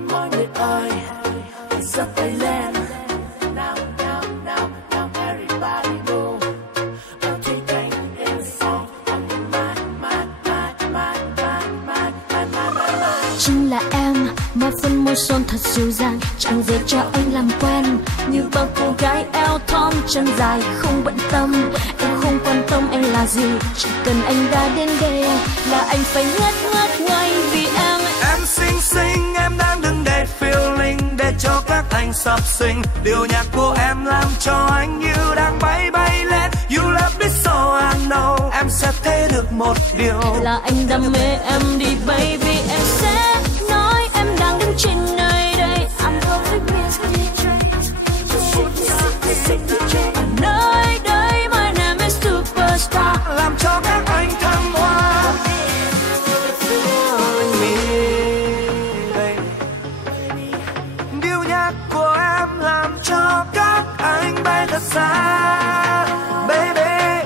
mọi người ơi, giơ tay lên. Now, now, now, now, everybody move. I'll take aim in the song on your mind. Chính là em mà phân môi son thật dịu dàng, chẳng về cho anh làm quen như bao cô gái eo thon chân dài không bận tâm. Em không quan tâm anh là gì, chỉ cần anh đã đến đây là anh phải ngất ngất ngay vì em. Em xinh xinh, em đang đứng để feeling, để cho các anh sắp sinh. Điều nhạc của em làm cho anh như đang bay bay lên. You love me so I know, em sẽ thấy được một điều là anh đam mê em đi baby. Em sẽ nói em đang đứng trên nơi đây. I'm going to miss ở nơi đây, my name is superstar. làm cho các anh thăng hoa. Điệu nhạc của em làm cho các anh bay thật xa, baby.